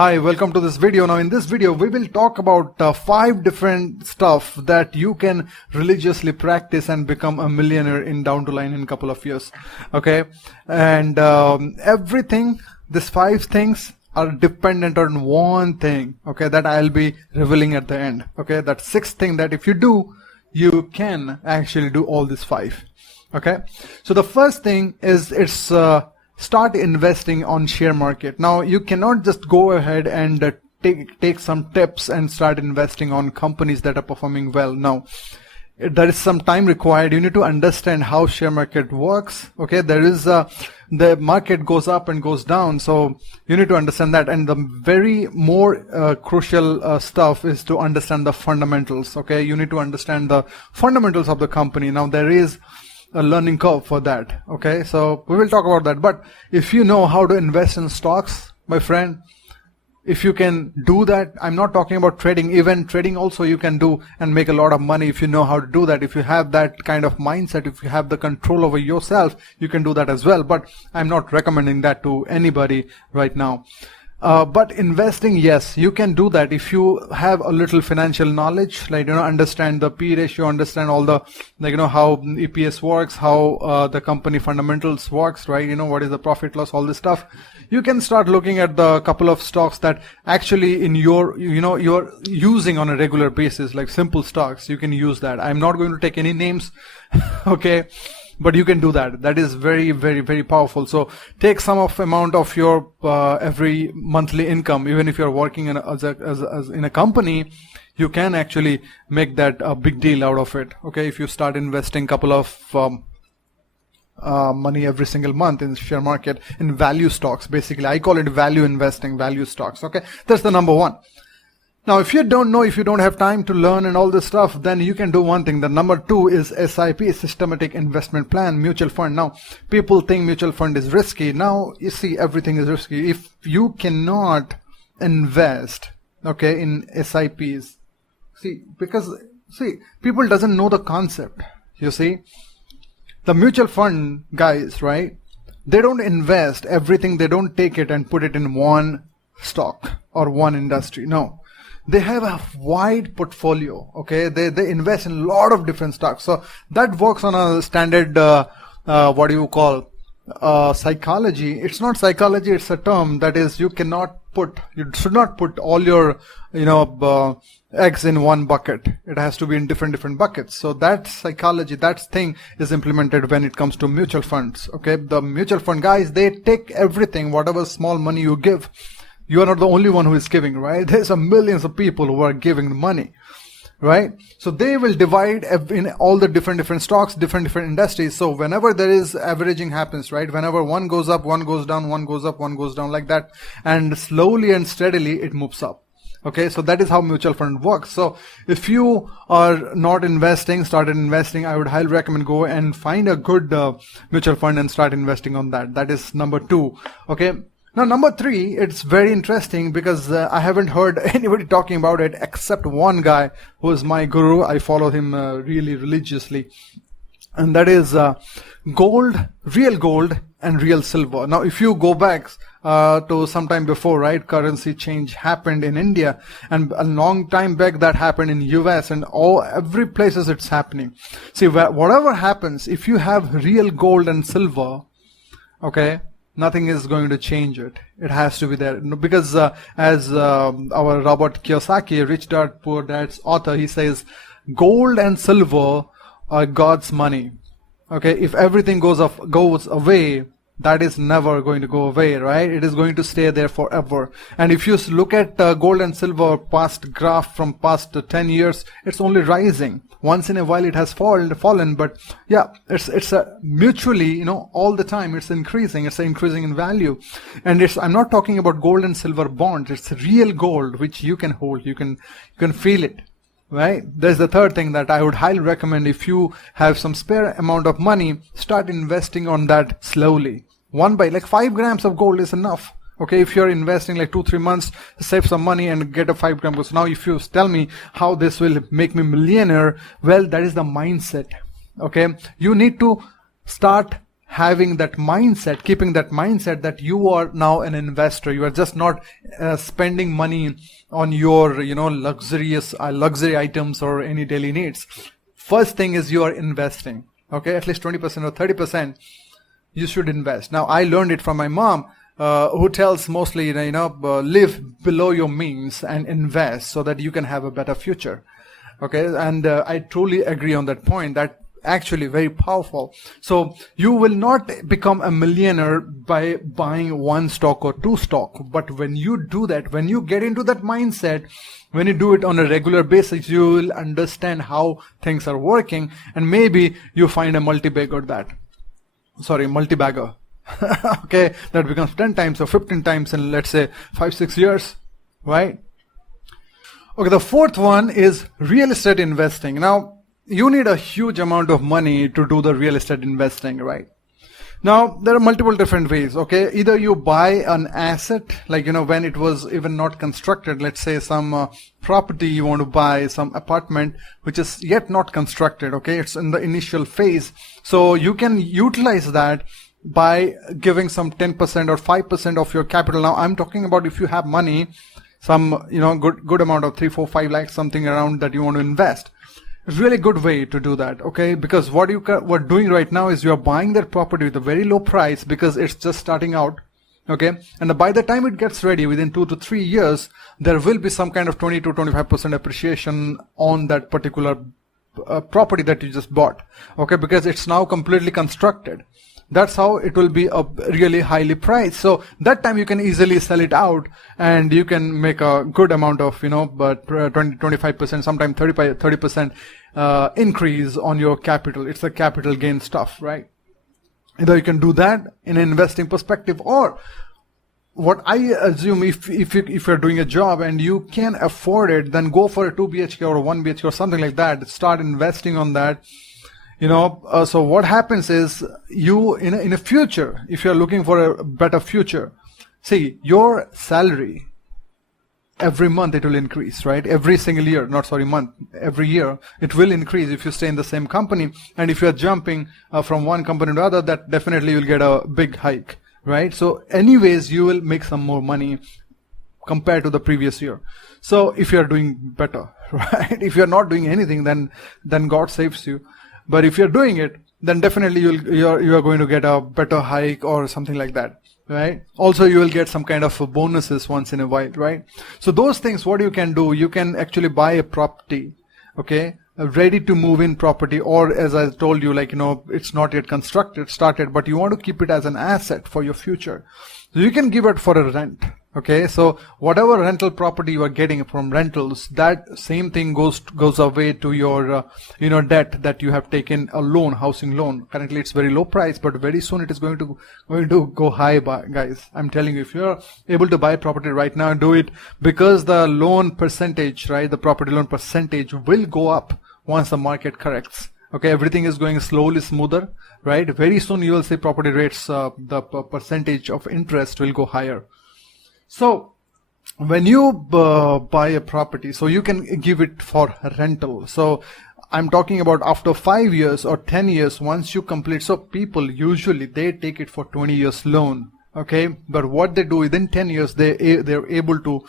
Hi, welcome to this video. Now in this video we will talk about 5 different stuff that you can religiously practice and become a millionaire in down the line in a couple of years. Okay, and everything, these 5 things are dependent on one thing, okay, that I'll be revealing at the end. Okay, that 6th thing that if you do, you can actually do all these 5. Okay, so the first thing is start investing on share market. Now you cannot just go ahead and take some tips and start investing on companies that are performing well. Now there is some time required. You need to understand how share market works. Okay, there is the market goes up and goes down, so you need to understand that. And the very more crucial stuff is to understand the fundamentals. Okay, you need to understand the fundamentals of the company. Now there is a learning curve for that. Okay, so we will talk about that. But if you know how to invest in stocks, my friend, if you can do that, I'm not talking about trading, even trading also you can do and make a lot of money if you know how to do that. If you have that kind of mindset, if you have the control over yourself, you can do that as well. But I'm not recommending that to anybody right now. But investing, yes, you can do that if you have a little financial knowledge, like, understand the P ratio, understand all the, like, how EPS works, how the company fundamentals works, right? What is the profit loss, all this stuff. You can start looking at the couple of stocks that actually in you're using on a regular basis, like simple stocks. You can use that. I'm not going to take any names, okay? But you can do that. That is very, very, very powerful. So take some amount of your every monthly income, even if you're working in as in a company, you can actually make that a big deal out of it. Okay, if you start investing couple of money every single month in the share market in value stocks, basically, I call it value investing, value stocks. Okay, that's the number 1. Now, if you don't know, if you don't have time to learn and all this stuff, then you can do one thing. The number 2 is SIP, systematic investment plan, mutual fund. Now, people think mutual fund is risky. Now, you see, everything is risky. If you cannot invest, okay, in SIPs, because people doesn't know the concept. You see, the mutual fund guys, right? They don't invest everything. They don't take it and put it in one stock or one industry. No. They have a wide portfolio. Okay, they invest in a lot of different stocks. So that works on a standard what do you call psychology. It's not psychology, it's a term that is you should not put all your eggs in one bucket. It has to be in different buckets. So that psychology, that thing is implemented when it comes to mutual funds. Okay, the mutual fund guys, they take everything, whatever small money you give. You are not the only one who is giving, right? There's millions of people who are giving the money, right? So they will divide in all the different stocks, different industries. So whenever there is averaging happens, right? Whenever one goes up, one goes down, one goes up, one goes down, like that. And slowly and steadily it moves up. Okay, so that is how mutual fund works. So if you are not started investing, I would highly recommend go and find a good mutual fund and start investing on that. That is number 2. Okay. Now, number 3, it's very interesting because I haven't heard anybody talking about it except one guy who is my guru. I follow him really religiously. And that is gold, real gold and real silver. Now, if you go back to some time before, right, currency change happened in India, and a long time back that happened in US, and every places it's happening. See, whatever happens, if you have real gold and silver, okay, nothing is going to change it. It has to be there. Because as our Robert Kiyosaki, Rich Dad Poor Dad's author, he says, gold and silver are God's money. Okay, if everything goes away, that is never going to go away, right? It is going to stay there forever. And if you look at gold and silver past graph from past 10 years, it's only rising. Once in a while it has fallen, but yeah, it's mutually, all the time it's increasing in value. And I'm not talking about gold and silver bonds. It's real gold which you can hold. You can feel it, right? There's the 3rd thing that I would highly recommend. If you have some spare amount of money, start investing on that slowly. 5 grams of gold is enough. Okay, if you're investing like 2-3 months, save some money and get a 5 gram gold. So now if you tell me how this will make me millionaire, well, that is the mindset. Okay, you need to start having that mindset, keeping that mindset that you are now an investor. You are just not spending money on your, luxury items or any daily needs. First thing is you are investing. Okay, at least 20% or 30% you should invest. Now, I learned it from my mom, who tells mostly, live below your means and invest so that you can have a better future. Okay, and I truly agree on that point. That actually very powerful. So you will not become a millionaire by buying one stock or two stock. But when you do that, when you get into that mindset, when you do it on a regular basis, you will understand how things are working, and maybe you find a multi-bagger. Okay, that becomes 10 times or 15 times in, let's say, 5-6 years, right? Okay, the fourth one is real estate investing. Now, you need a huge amount of money to do the real estate investing, right? Now, there are multiple different ways, okay? Either you buy an asset, like, when it was even not constructed, let's say some property you want to buy, some apartment, which is yet not constructed, okay? It's in the initial phase. So you can utilize that by giving some 10% or 5% of your capital. Now, I'm talking about if you have money, some, good amount of 3, 4, 5 lakhs, something around that you want to invest. It's really good way to do that, okay? Because what we're doing right now is you are buying that property with a very low price because it's just starting out, okay? And by the time it gets ready, within 2 to 3 years, there will be some kind of 20 to 25% appreciation on that particular property that you just bought, okay? Because it's now completely constructed. That's how it will be a really highly priced. So that time you can easily sell it out and you can make a good amount of, but 20, 25%, sometimes 30% increase on your capital. It's a capital gain stuff, right? Either you can do that in an investing perspective, or what I assume, if you're doing a job and you can afford it, then go for a 2 BHK or a 1 BHK or something like that. Start investing on that. So what happens is you, in a future, if you're looking for a better future, see, your salary, every month it will increase, right? Every single year, every year it will increase if you stay in the same company. And if you're jumping from one company to other, that definitely you'll get a big hike, right? So anyways, you will make some more money compared to the previous year. So if you're doing better, right? If you're not doing anything, then God saves you. But if you're doing it, then definitely you are going to get a better hike or something like that, right? Also, you will get some kind of bonuses once in a while, right? So those things, what you can do, you can actually buy a property, okay? A ready to move in property, or as I told you, it's not yet started, but you want to keep it as an asset for your future. So you can give it for a rent. Okay, so whatever rental property you are getting from rentals, that same thing goes away to your debt that you have taken, a loan, housing loan. Currently it's very low price, but very soon it is going to go high, guys. I'm telling you, if you're able to buy property right now, do it, because the loan percentage, right, the property loan percentage will go up once the market corrects. Okay, everything is going slowly smoother, right? Very soon you will see property rates, the percentage of interest will go higher. So when you buy a property, so you can give it for rental. So I'm talking about after 5 years or 10 years, once you complete. So people usually, they take it for 20 years loan. Okay, but what they do within 10 years, they're able to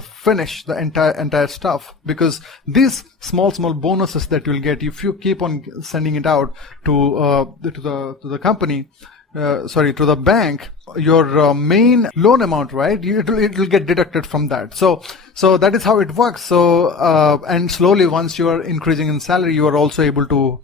finish the entire stuff, because these small bonuses that you'll get if you keep on sending it out to the company, to the bank, your main loan amount, right? It will get deducted from that. So that is how it works. So and slowly, once you are increasing in salary, you are also able to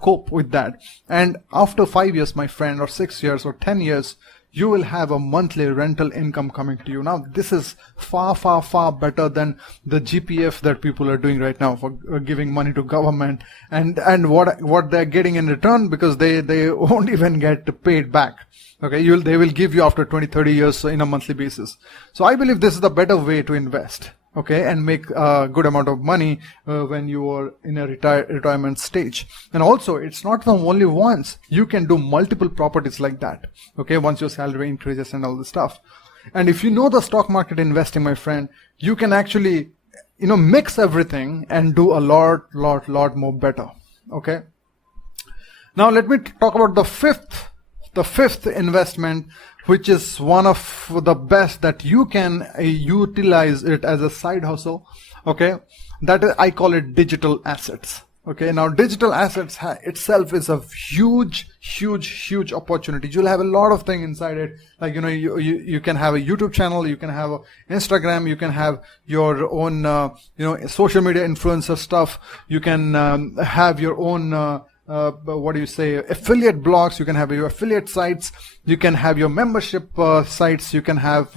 cope with that. And after 5 years, my friend, or 6 years or 10 years, you will have a monthly rental income coming to you. Now, this is far, far, far better than the GPF that people are doing right now for giving money to government, and what they're getting in return, because they won't even get paid back. Okay, they will give you after 20, 30 years in a monthly basis. So I believe this is the better way to invest. Okay, and make a good amount of money when you are in a retirement stage. And also, it's not the only once. You can do multiple properties like that. Okay, once your salary increases and all this stuff. And if you know the stock market investing, my friend, you can actually, mix everything and do a lot more better. Okay. Now let me talk about the fifth investment, which is one of the best that you can utilize it as a side hustle. Okay, that is, I call it digital assets. Okay, now digital assets itself is a huge opportunity. You'll have a lot of things inside it. Like, you can have a YouTube channel, you can have Instagram, you can have your own, social media influencer stuff. You can have your own, affiliate blogs. You can have your affiliate sites. You can have your membership sites. You can have,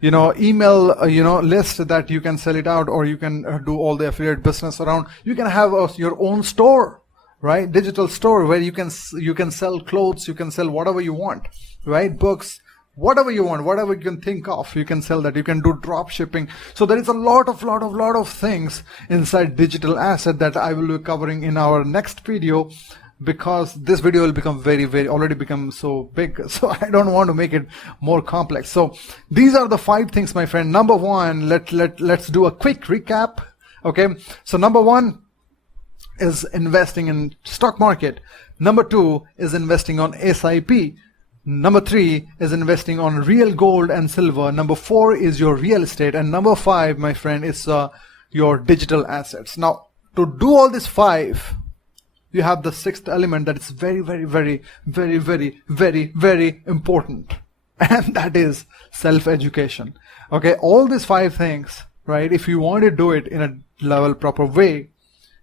email, list that you can sell it out, or you can do all the affiliate business around. You can have your own store, right? Digital store where you can sell clothes. You can sell whatever you want, right? Books, whatever you want, whatever you can think of, you can sell that. You can do drop shipping. So there is a lot of things inside digital asset that I will be covering in our next video, because this video will become already become so big. So I don't want to make it more complex. So these are the 5 things, my friend. Number 1, let's do a quick recap. Okay. So number 1 is investing in stock market. Number 2 is investing on SIP. Number 3 is investing on real gold and silver. Number 4 is your real estate. And number 5, my friend, is your digital assets. Now, to do all these 5, you have the 6th element that is very important. And that is self-education. Okay, all these 5 things, right? If you want to do it in a level proper way,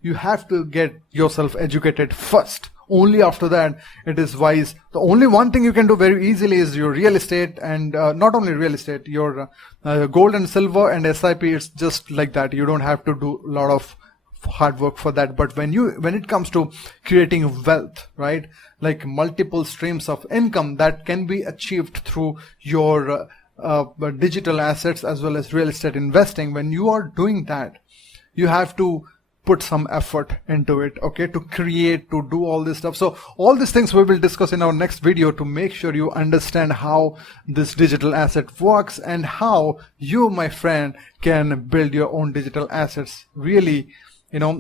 you have to get yourself educated first. Only after that it is wise. The only one thing you can do very easily is your real estate, and not only real estate, your gold and silver and SIP. It's just like that. You don't have to do a lot of hard work for that. But when it comes to creating wealth, right, like multiple streams of income that can be achieved through your digital assets as well as real estate investing, when you are doing that, you have to put some effort into it, okay, to do all this stuff. So all these things we will discuss in our next video, to make sure you understand how this digital asset works and how you, my friend, can build your own digital assets really,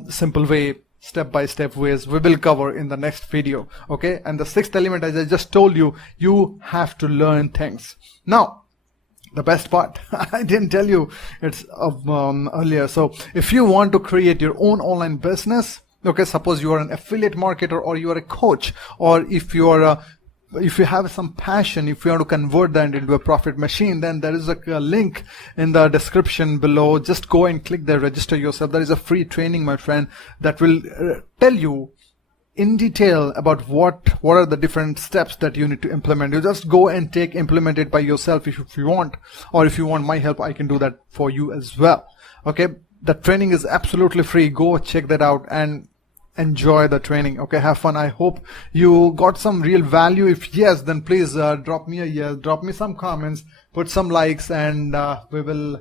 simple way, step-by-step ways we will cover in the next video. Okay, and the 6th element, as I just told you, you have to learn things. Now, the best part, I didn't tell you it's earlier. So if you want to create your own online business, okay, suppose you are an affiliate marketer, or you are a coach, or if you have some passion, if you want to convert that into a profit machine, then there is a link in the description below. Just go and click there, register yourself. There is a free training, my friend, that will tell you in detail about what are the different steps that you need to implement. You just go and implement it by yourself if you want, or if you want my help, I can do that for you as well. Okay, the training is absolutely free. Go check that out and enjoy the training. Okay, have fun. I hope you got some real value. If yes, then please drop me a yes, drop me some comments, put some likes, and we will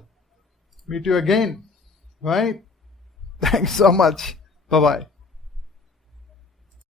meet you again, right? Thanks so much. Bye bye.